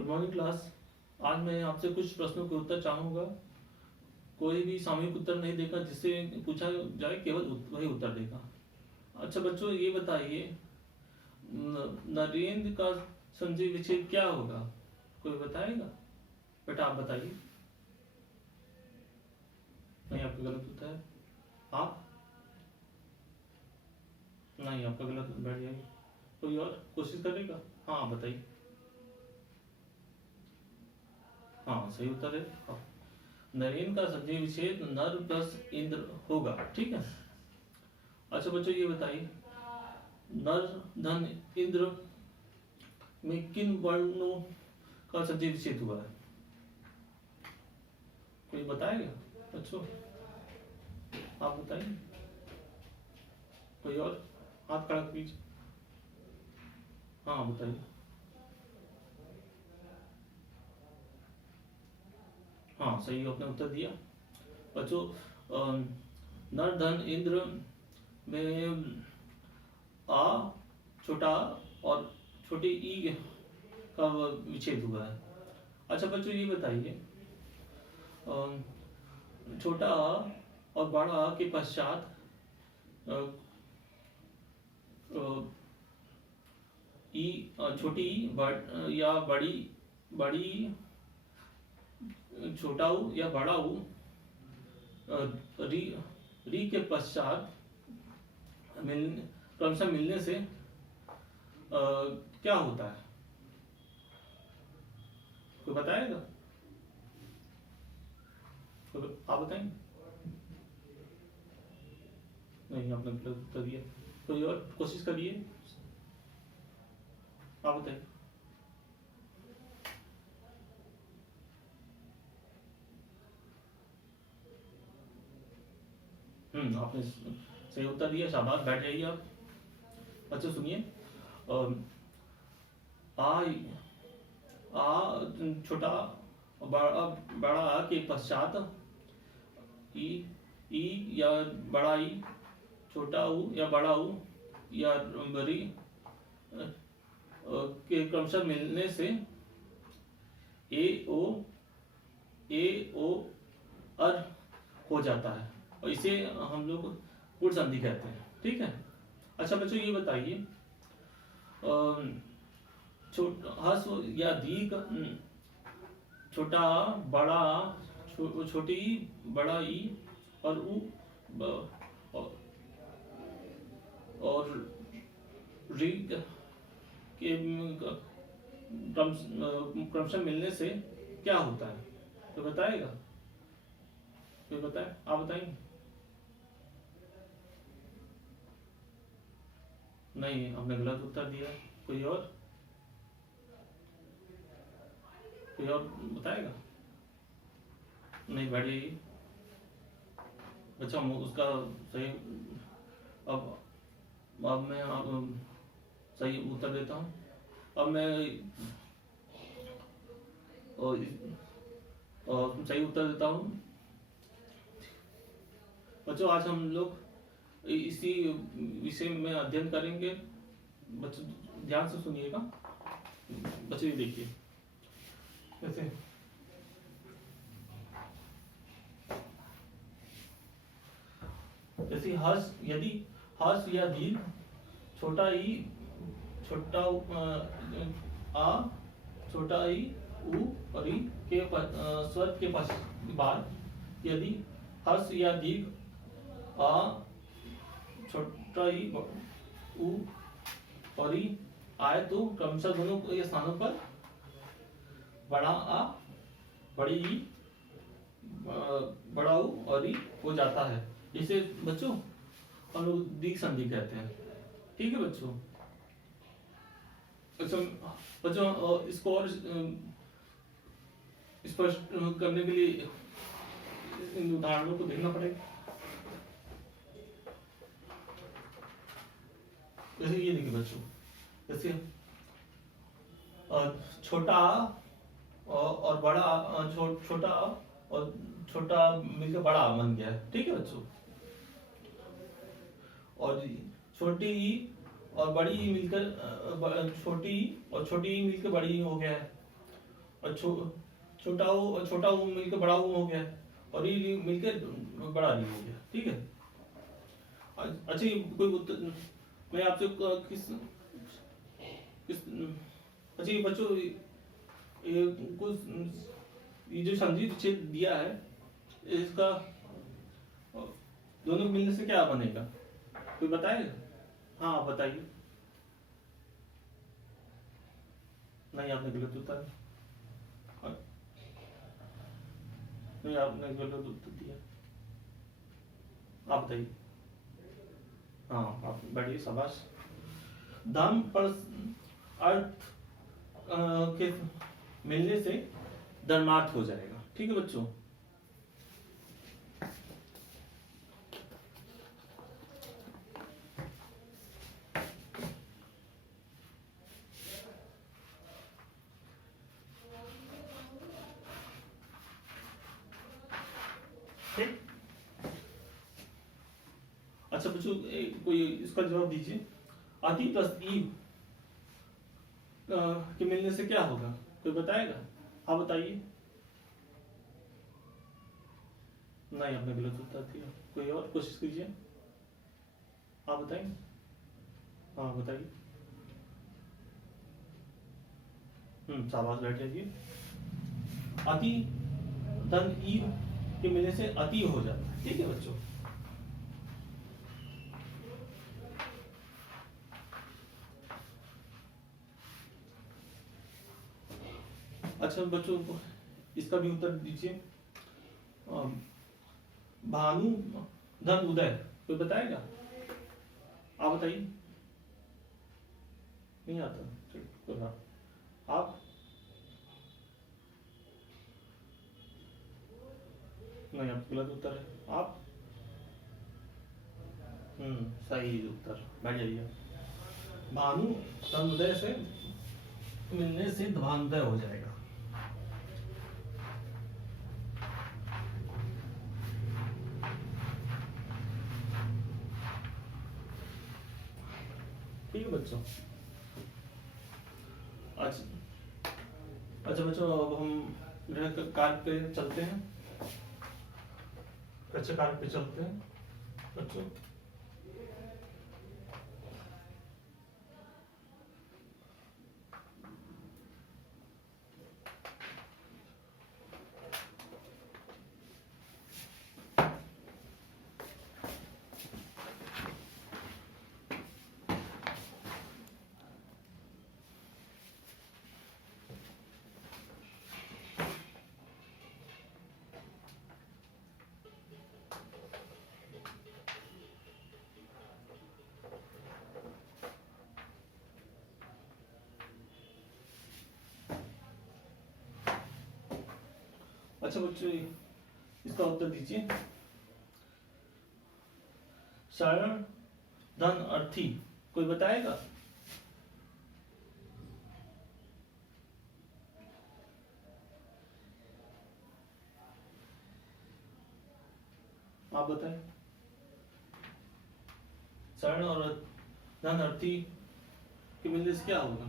Good morning class. आज मैं आपसे कुछ प्रश्नों के उत्तर चाहूँगा। कोई भी सामूहिक उत्तर नहीं देगा, जिससे पूछा जाए केवल वही उत्तर देगा। अच्छा बच्चों, ये बताइए नरेंद्र का संधि विच्छेद क्या होगा? कोई बताएगा? बेटा आप बताइए। नहीं, आपका गलत उत्तर है। आप नहीं, आपका गलत उत्तर। बैठ जाइए। कोई और कोशिश करेगा? हाँ बताइए। हाँ सही उत्तर है। नरेंद्र का संधि विच्छेद नर प्लस इंद्र होगा। ठीक है। अच्छा बच्चों, ये बताइए नर धन इंद्र में किन वर्णों का संधि विच्छेद हुआ है? कोई बताएगा बच्चों? आप बताइए। कोई और हाथ खड़ा कीजिए। हाँ बताइए। हाँ सही आपने उत्तर दिया। बच्चों नर धन इंद्र में आ छोटा और छोटी ई का विच्छेद हुआ है। अच्छा बच्चों, ये बताइए छोटा आ और बड़ा आ के पश्चात ई छोटी या बड़ी छोटा ऊ या बड़ा ऊ री के पश्चात क्रमशः मिलने से क्या होता है? कोई बताएगा? आप बताएंगे? नहीं, आपने गलत उत्तर दिया। कोई और कोशिश करिए। आप बताइए। आपने सही उत्तर दिया। शाबाश, बैठ जाइए आप। अच्छा सुनिए आ छोटा बड़ा आ के पश्चात ई या बड़ा ई छोटा ऊ या बड़ा ऊ या बड़ी के क्रमशः मिलने से ए ओ अर हो जाता है और इसे हम लोग गुण संधि कहते हैं। ठीक है। अच्छा बच्चों, ये बताइए हस्व या दीर्घ छोटा बड़ा छोटी बड़ा ई और ऊ और री के क्रमशः मिलने से क्या होता है? तो बताएगा? कोई बताए? आप बताएंगे? नहीं, आपने गलत उत्तर दिया। कोई और बताएगा? नहीं, बैठ जाइए। अच्छा उसका सही अब मैं आप सही उत्तर देता हूँ। अब मैं सही उत्तर देता हूँ। बच्चों आज हम लोग इसी विषय में अध्ययन करेंगे। बच्चों ध्यान से सुनिएगा। बच्चों ये देखिए जैसे हर्ष यदि हर्ष या दीर्घ छोटा ई छोटा आ छोटा ई ऊ और ई के स्वर के बाद यदि हर्ष या दीर्घ आ छोटा ई ऊ और ई आए तो क्रमशः दोनों के स्थानों पर बड़ा आ बड़ी ई बड़ा ऊ और ई हो जाता है। इसे बच्चों हम लोग दीर्घ संधि कहते हैं। ठीक है बच्चों। अच्छा बच्चों इसको और स्पष्ट करने के लिए इन उदाहरणों को देखना पड़ेगा। जैसे ये देखिए बच्चों, जैसे छोटा और बड़ा छोटा और छोटा मिलकर बड़ा बन गया है। ठीक है बच्चों। और छोटी ई और बड़ी ई मिलकर छोटी और छोटी ई मिलकर बड़ी हो गया है। और छोटा ओ और छोटा ओ मिलकर बड़ा ओ हो गया, और ये मिलकर बड़ा री हो गया, ठीक है। अच्छा ये कोई मैं आपसे किस किस अच्छा ये बच्चों ये कुछ ये जो संधि विच्छेद दिया है, इसका दोनों मिलने से क्या बनेगा, कोई बताएगा? हाँ आप बताइए। नहीं आपने गलत उत्तर, नहीं आपने गलत उत्तर दिया, आप बताइए। हाँ आप बैठिए, शाबाश। धन पर अर्थ के मिलने से धर्मार्थ हो जाएगा, ठीक है बच्चों। ठीक, अच्छा बच्चों कोई इसका जवाब दीजिए। अति प्लस ई के मिलने से क्या होगा, कोई बताएगा? आप बताइए। नहीं आपने गलत उत्तर दिया, कोई और कोशिश कीजिए, आप बताइए। हाँ बताइए। शाबाश, बैठ जाइए। अति धन ई के मिलने से अति हो जाता है, ठीक है बच्चों। अच्छा बच्चों इसका भी उत्तर दीजिए। भानु धन उदय, कोई बताएगा? आप बताइए। नहीं आता, चलो कोई बात। आप? नहीं आप गलत उत्तर है। आप? सही उत्तर, बैठ जाइए। भानु धन उदय से मिलने से धवानुदय हो जाएगा। ठीक है बच्चों। अच्छा बच्चों अब हम गृह कार्य पे चलते हैं, कच्चे कार्य पे चलते हैं बच्चों। अच्छा बच्चों इसका उत्तर दीजिए। शरण धन अर्थी, कोई बताएगा? आप बताएं। शरण और धन अर्थी के मिलने से क्या होगा?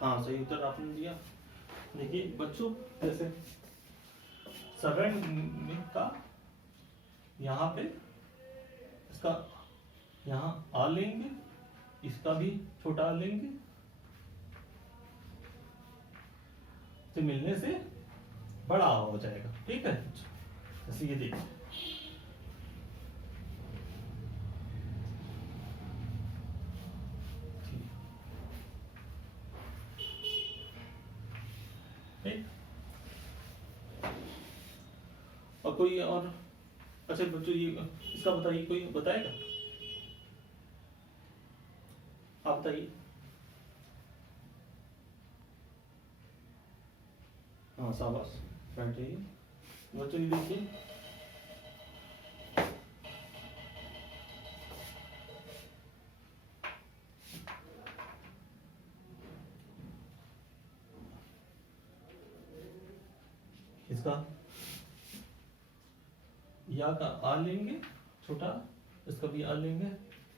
हाँ सही उत्तर आपने दिया। देखिए बच्चों जैसे शरण का यहाँ पे इसका यहाँ आ लेंगे, इसका भी छोटा आ लेंगे, तो मिलने से बड़ा हो जाएगा, ठीक है। जैसे ये देखिए ठीक। और कोई और? अच्छा बच्चों ये इसका बताइए, कोई बताएगा? आप बताइए। हाँ शाबाश, बैठ जाइए बच्चों। ये देखिए इसका या का आ लेंगे छोटा, इसका भी आ लेंगे,